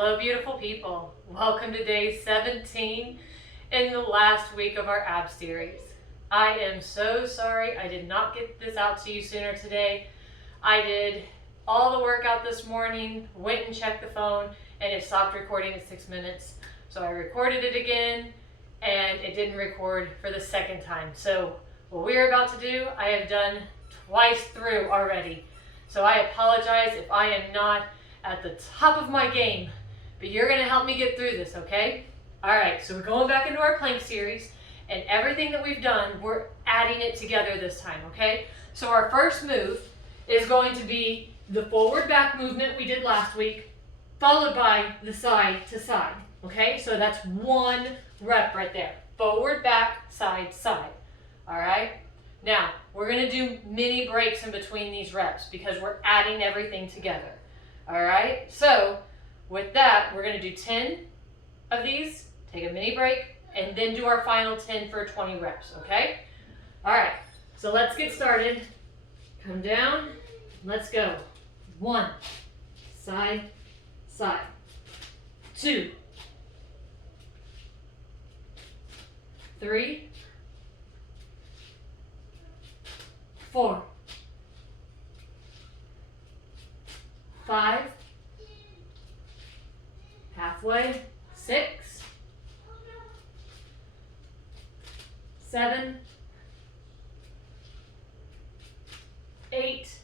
Hello, beautiful people. Welcome to day 17 in the last week of our ab series. I am so sorry I did not get this out to you sooner today. I did all the workout this morning, went and checked the phone, and it stopped recording at 6 minutes. So I recorded it again, and it didn't record for the second time. So what we're about to do, I have done twice through already. So I apologize if I am not at the top of my game, but you're gonna help me get through this, okay? All right, so we're going back into our plank series, and everything that we've done, we're adding it together this time, okay? So our first move is going to be the forward back movement we did last week, followed by the side to side, okay? So that's one rep right there. Forward, back, side, side, all right? Now, we're gonna do mini breaks in between these reps because we're adding everything together. All right, so with that, we're gonna do 10 of these, take a mini break, and then do our final 10 for 20 reps, okay? All right, so let's get started. Come down, let's go. 1, side, side. 2, 3, 4, 5, halfway, 6, 7, 8,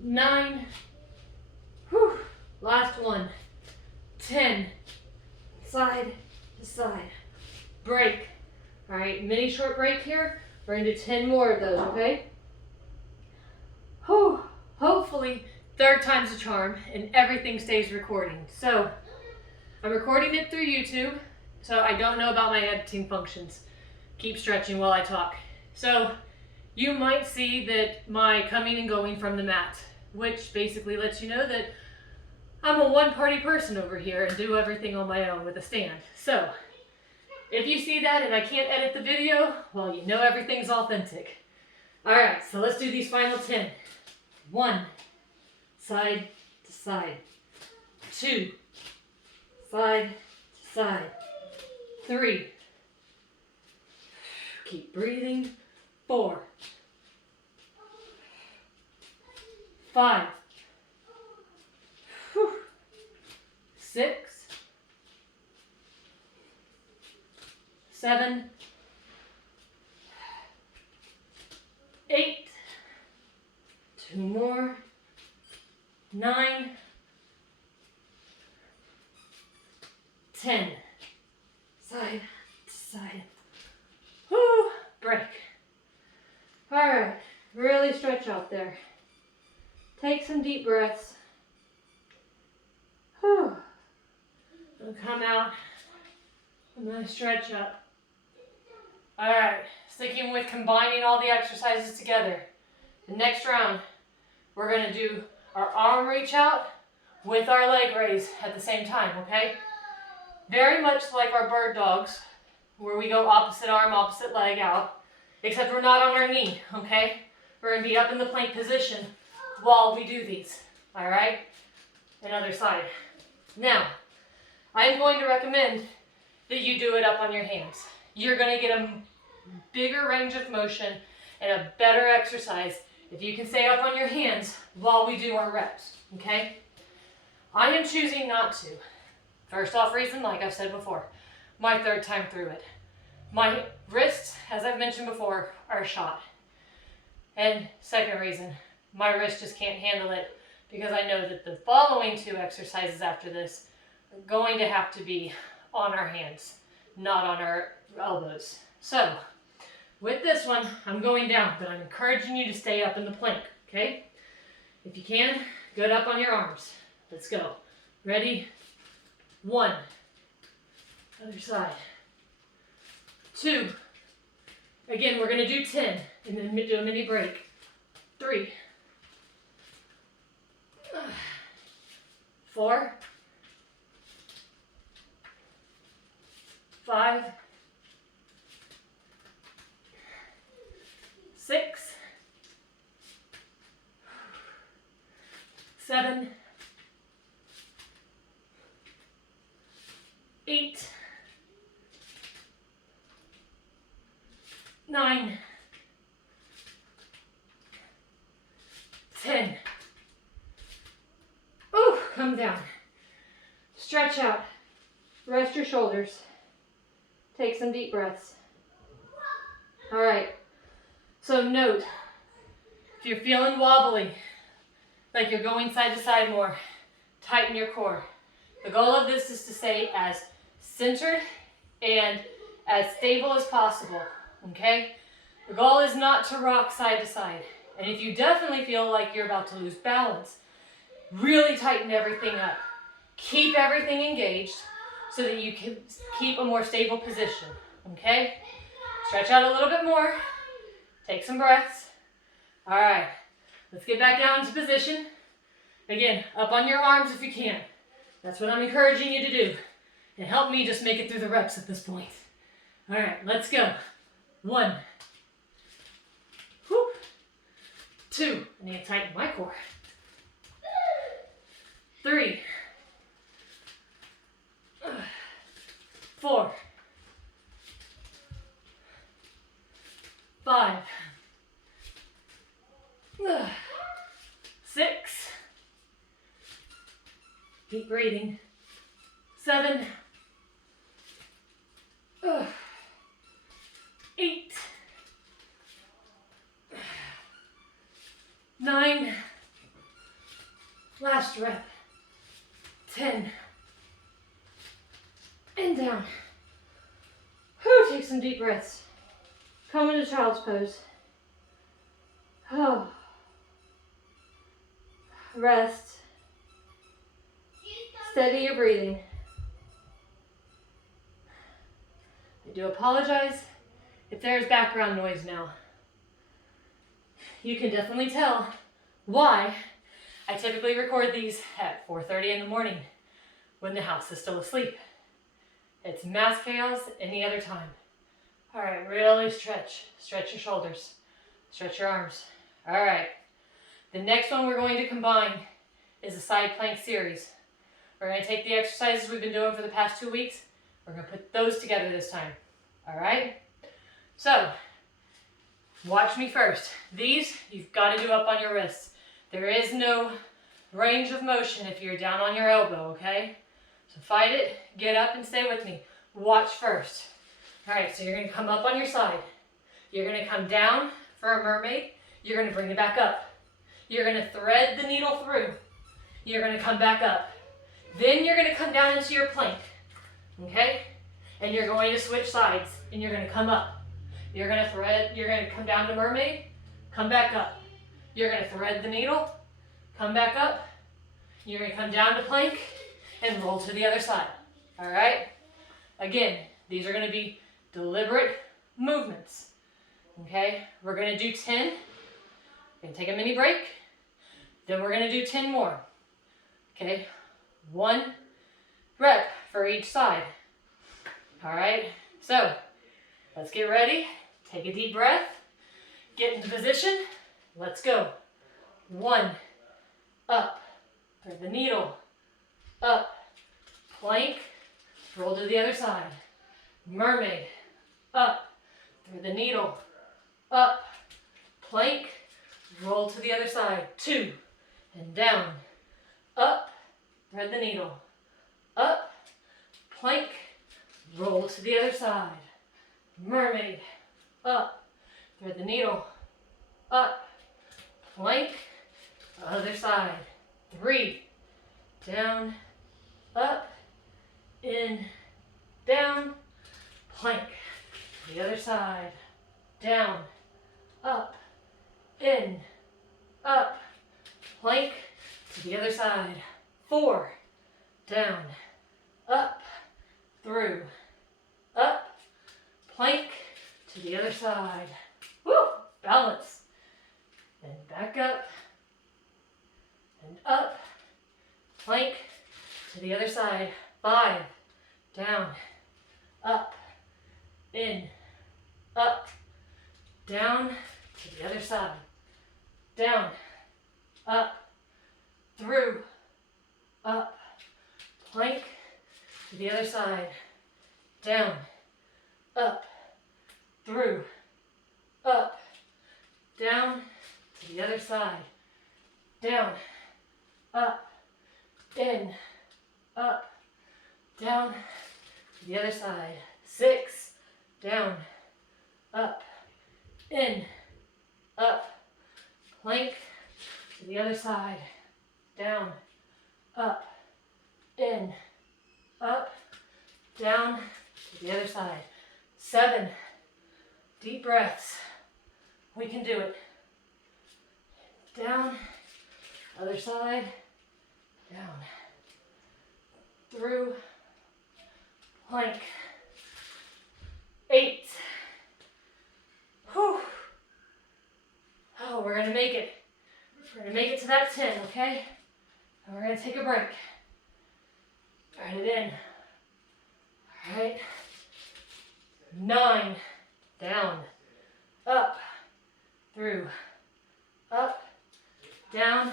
9, whew, last one, 10, side to side, break. All right, mini short break here. We're gonna do 10 more of those, okay? Whew, hopefully third time's a charm and everything stays recording. So I'm recording it through YouTube, so I don't know about my editing functions. Keep stretching while I talk. So you might see that my coming and going from the mat, which basically lets you know that I'm a one-party person over here and do everything on my own with a stand. So if you see that and I can't edit the video, well, you know everything's authentic. All right, so let's do these final 10. 1, side to side. 2, side to side. 3, keep breathing. 4, 5, 6, 7, 8, 2 more, 9, 10, side to side. Whew, break. All right, really stretch out there. Take some deep breaths. Whew. And come out. I'm gonna stretch up. All right, sticking with combining all the exercises together. The next round, we're gonna do our arm reach out with our leg raise at the same time, okay? Very much like our bird dogs, where we go opposite arm, opposite leg out, except we're not on our knee, okay? We're gonna be up in the plank position while we do these, all right? And other side. Now, I'm going to recommend that you do it up on your hands. You're gonna get a bigger range of motion and a better exercise if you can stay up on your hands while we do our reps, okay? I am choosing not to. First off reason, like I've said before, my third time through it. My wrists, as I've mentioned before, are shot. And second reason, my wrist just can't handle it because I know that the following 2 exercises after this are going to have to be on our hands, not on our elbows. So, with this one, I'm going down, but I'm encouraging you to stay up in the plank, okay? If you can, good up on your arms. Let's go. Ready? 1, other side. 2, again, we're gonna do 10, and then do a mini break. 3, 4, 5, 6, 7, 9, 10. Ooh, come down. Stretch out. Rest your shoulders. Take some deep breaths. All right. So note, if you're feeling wobbly, like you're going side to side more, tighten your core. The goal of this is to stay as centered and as stable as possible, okay? The goal is not to rock side to side. And if you definitely feel like you're about to lose balance, really tighten everything up. Keep everything engaged so that you can keep a more stable position, okay? Stretch out a little bit more. Take some breaths. All right, let's get back down into position. Again, up on your arms if you can. That's what I'm encouraging you to do. And help me just make it through the reps at this point. All right, let's go. 1. Whew. 2. I need to tighten my core. 3. 4. 5. 6. Keep breathing. 7. 8. 9. Last rep. 10. And down. Whew, take some deep breaths. Come into child's pose. Oh. Rest. Steady your breathing. I do apologize if there's background noise now. You can definitely tell why I typically record these at 4:30 in the morning when the house is still asleep. It's mass chaos any other time. All right, really stretch. Stretch your shoulders. Stretch your arms. All right. The next one we're going to combine is a side plank series. We're going to take the exercises we've been doing for the past 2 weeks. We're going to put those together this time. All right? So, watch me first. These, you've got to do up on your wrists. There is no range of motion if you're down on your elbow, okay? So fight it, get up and stay with me. Watch first. All right, so you're going to come up on your side. You're going to come down for a mermaid. You're going to bring it back up. You're going to thread the needle through. You're going to come back up. Then you're going to come down into your plank, okay? And you're going to switch sides, and you're going to come up. You're going to come down to mermaid, come back up. You're going to thread the needle, come back up. You're going to come down to plank, and roll to the other side, all right? Again, these are going to be deliberate movements, okay? We're going to do 10. We're going to take a mini break. Then we're going to do 10 more, okay? 1 rep for each side. All right, so let's get ready. Take a deep breath. Get into position. Let's go. 1, up, thread the needle, up, plank, roll to the other side. Mermaid, up, thread the needle, up, plank, roll to the other side. 2, and down, up, thread the needle, up, plank, roll to the other side. Mermaid, up, thread the needle, up, plank, other side. 3, down, up, in, down, plank, the other side, down, up, in, up, plank, to the other side. 4, down, up, through, up, plank, to the other side. Woo! Balance. And back up, and up, plank, to the other side. 5, down, up, in, up, down, to the other side. Down, up, through, up, plank, to the other side. Down, up, through, the other side. Down, up, in, up, down, to the other side. 6, down, up, in, up, plank, to the other side. Down, up, in, up, down, to the other side. 7, deep breaths. We can do it. Down, other side, down, through, plank. 8. Whew. Oh, we're gonna make it. We're gonna make it to that 10, okay? And we're gonna take a break. Write it in. All right. 9, down, up, through, up, down,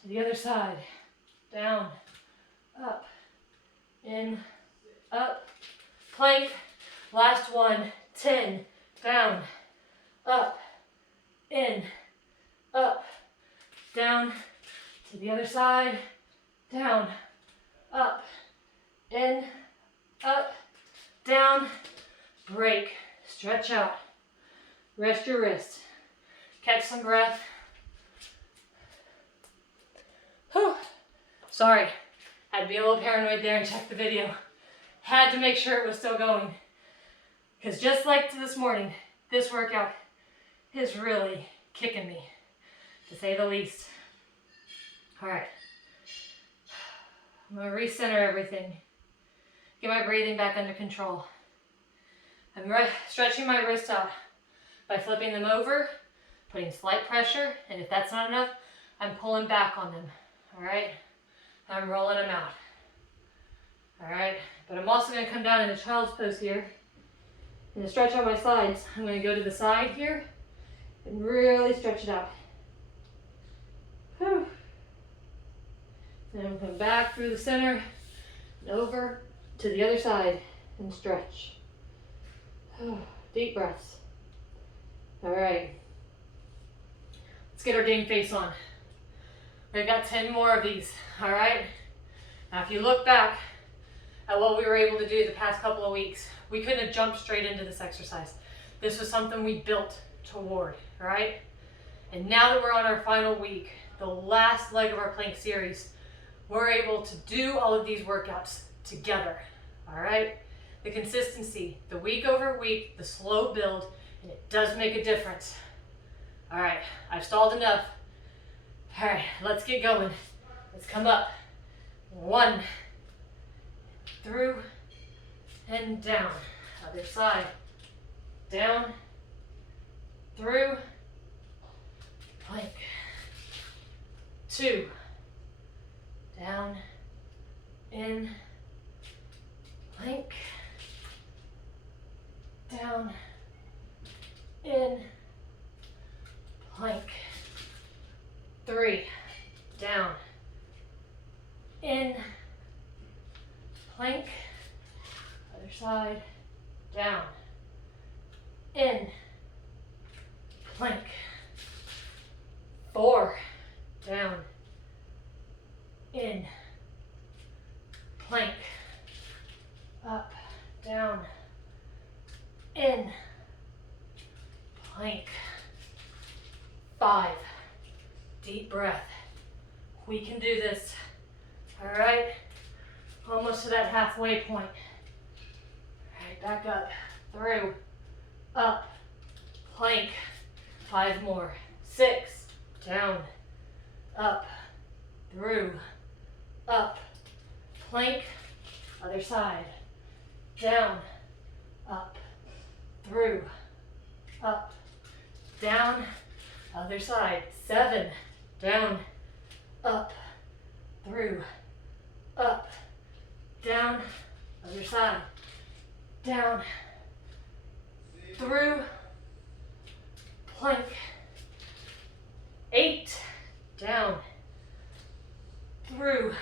to the other side, down, up, in, up, plank. Last one, 10, down, up, in, up, down, to the other side, down, up, in, up, down, break, stretch out, rest your wrist, catch some breath. Whew. Sorry, had to be a little paranoid there and check the video. Had to make sure it was still going. Because just like this morning, this workout is really kicking me, to say the least. All right, I'm gonna recenter everything. Get my breathing back under control. I'm stretching my wrists out by flipping them over, putting slight pressure, and if that's not enough, I'm pulling back on them. All right, I'm rolling them out. All right, but I'm also gonna come down in a child's pose here. And to stretch out my sides, I'm gonna go to the side here and really stretch it out. Whew. Then I'm going back through the center and over to the other side and stretch. Deep breaths. All right. Let's get our game face on. We've got 10 more of these, all right? Now, if you look back at what we were able to do the past couple of weeks, we couldn't have jumped straight into this exercise. This was something we built toward, all right? And now that we're on our final week, the last leg of our plank series, we're able to do all of these workouts together, all right? The consistency, the week over week, the slow build, and it does make a difference. All right, I've stalled enough. All right, let's get going. Let's come up. 1, through, and down. Other side. Down, through, plank. 2, down, in, plank. Down, in, plank. 3, down, in, plank. Other side, down, in, plank. 4, down, in, plank. Up, down, in, plank. 5, deep breath. We can do this. All right, almost to that halfway point. All right, back up, through, up, plank. 5 more. 6, down, up, through, up, plank. Other side, down, up, through, up, down. Other side. 7, down, up, through, up, down. Other side, down, through, plank. 8, down, through,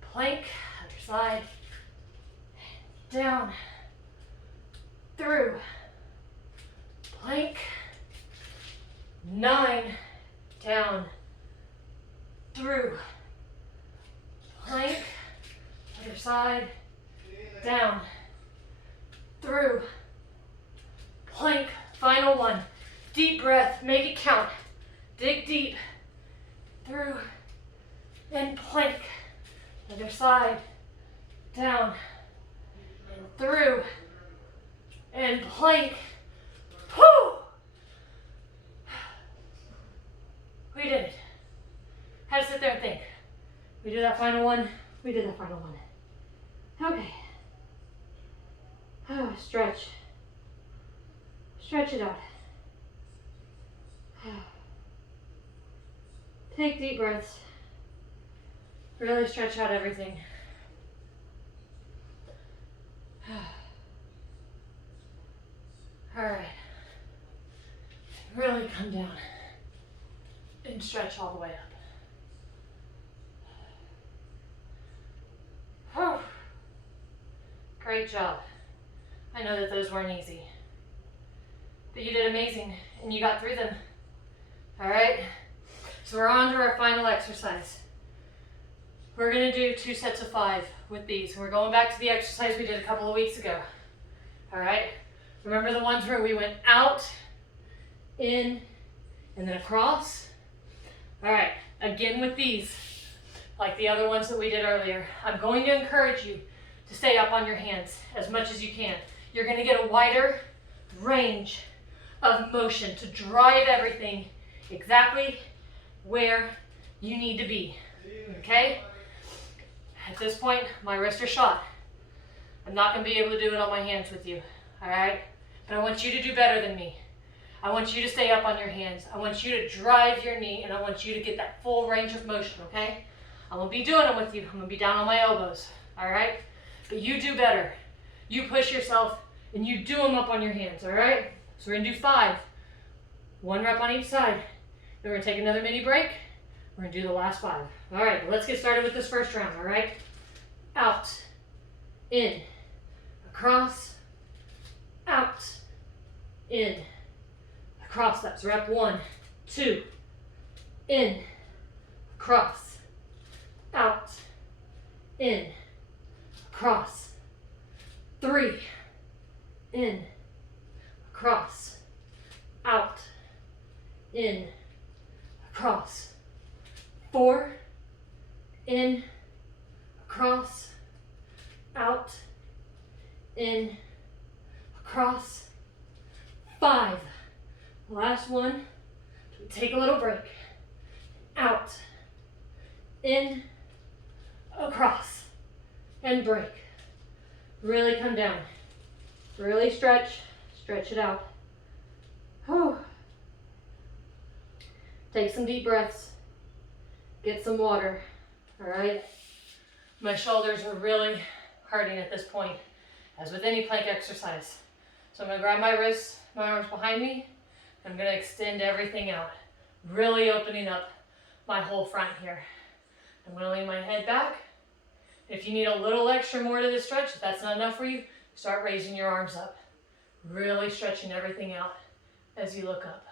plank. Other side, down, through, plank. 9, down, through, plank, other side, down, through, plank, final one. Deep breath, make it count. Dig deep, through, and plank. Other side, down, and through, and plank. Whew! We did it. Had to sit there and think. We did that final one. We did that final one. Okay. Oh, stretch. Stretch it out. Take deep breaths. Really stretch out everything. All right. Really come down and stretch all the way up. Whew. Great job. I know that those weren't easy, but you did amazing and you got through them. All right, so we're on to our final exercise. We're gonna do 2 sets of 5 with these. We're going back to the exercise we did a couple of weeks ago. All right, remember the ones where we went out, in, and then across? All right, again with these, like the other ones that we did earlier, I'm going to encourage you to stay up on your hands as much as you can. You're gonna get a wider range of motion to drive everything exactly where you need to be, okay? At this point, my wrists are shot. I'm not gonna be able to do it on my hands with you, all right? But I want you to do better than me. I want you to stay up on your hands. I want you to drive your knee, and I want you to get that full range of motion, okay? I'm gonna be doing them with you. I'm gonna be down on my elbows, all right? But you do better. You push yourself, and you do them up on your hands, all right? So we're gonna do 5. 1 rep on each side. Then we're gonna take another mini break. We're gonna do the last 5. All right, but let's get started with this first round, all right? Out, in, across, out, in, across. That's rep 1, 2, in, across, out, in, across, 3, in, across, out, in, across, 4, in, across, out, in, across, 5. Last one. Take a little break. Out, in, across, and break. Really come down. Really stretch it out. Whew. Take some deep breaths. Get some water, all right? My shoulders are really hurting at this point, as with any plank exercise. So I'm gonna grab my wrists, my arms behind me. I'm gonna extend everything out, really opening up my whole front here. I'm gonna lean my head back. If you need a little extra more to this stretch, if that's not enough for you, start raising your arms up. Really stretching everything out as you look up.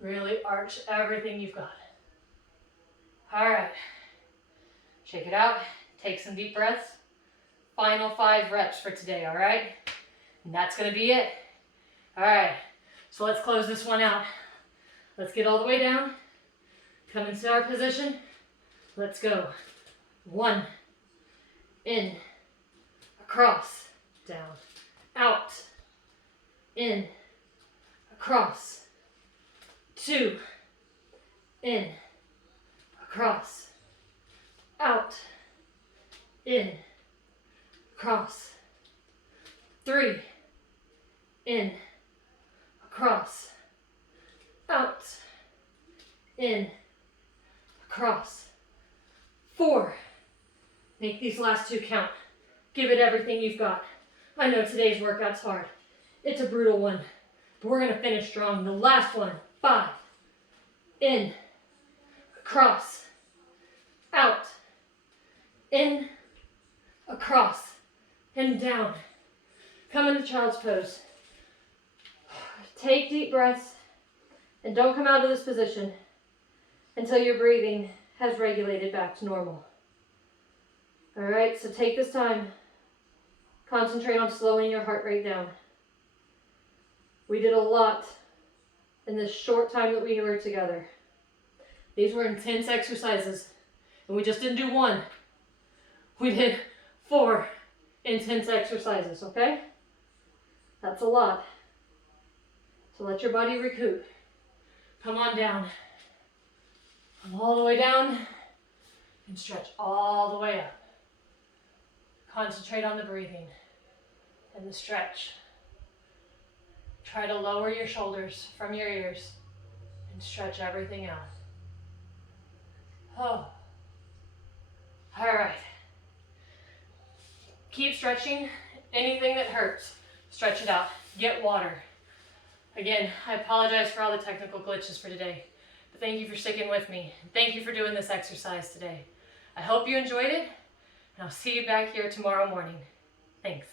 Really arch everything you've got. All right, shake it out, take some deep breaths. Final 5 reps for today, all right? And that's gonna be it. All right, so let's close this one out. Let's get all the way down, come into our position. Let's go. 1, in, across, down, out, in, across, 2, in, across, out, in, across, 3, in, across, out, in, across, 4. Make these last 2 count. Give it everything you've got. I know today's workout's hard. It's a brutal one, but we're gonna finish strong. The last one, 5, in, across, out, in, across, and down. Come into child's pose. Take deep breaths. And don't come out of this position until your breathing has regulated back to normal. All right, so take this time. Concentrate on slowing your heart rate down. We did a lot in this short time that we were together. These were intense exercises, and we just didn't do one. We did 4 intense exercises, okay? That's a lot. So let your body recoup. Come on down. Come all the way down and stretch all the way up. Concentrate on the breathing and the stretch. Try to lower your shoulders from your ears and stretch everything out. Oh. All right. Keep stretching. Anything that hurts, stretch it out. Get water. Again, I apologize for all the technical glitches for today, but thank you for sticking with me. Thank you for doing this exercise today. I hope you enjoyed it, and I'll see you back here tomorrow morning. Thanks.